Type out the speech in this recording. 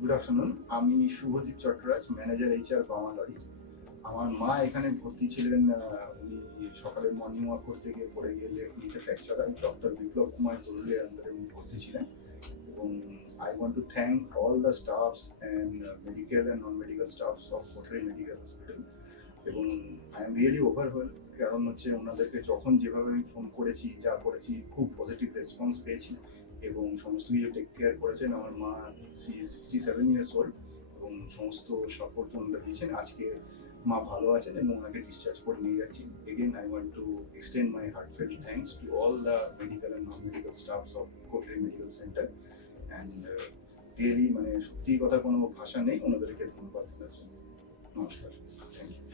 Good afternoon, আমি Subhadip Chattaraj, manager HR বামালরি। আমার মা এখানে ভর্তি ছিলেন। উনি সকালে মর্নিং ওয়াক করতে গিয়ে পড়ে গিয়ে লেফট নিতে ফ্র্যাকচার হয়। ডক্টর বিপ্লব কুমার তরুলের আন্ডারে উনি ভর্তি ছিলেন। এবং I want to thank all the stuffs and medical and non medical stuffs of Kothari medical hospital. এবং আই এম রিয়েলি ওভারওয়েল, কারণ হচ্ছে ওনাদেরকে যখন যেভাবে আমি ফোন করেছি, যা করেছি, খুব পজিটিভ রেসপন্স পেয়েছি এবং সমস্ত কিছু টেক কেয়ার করেছেন। আমার মা, সি 67 ইয়ার্স ওল্ড, এবং সমস্ত সাপোর্ট ওনারা দিয়েছেন। আজকে মা ভালো আছেন এবং ওনাকে ডিসচার্জ করে নিয়ে যাচ্ছি। Again I want to extend my heart fail thanks to all the medical and non medical stuffs of Kothari medical centre. And really মানে সত্যি কথা কোনো ভাষা নেই ওনাদেরকে ধন্যবাদ দেওয়ার জন্য। নমস্কার, থ্যাংক ইউ।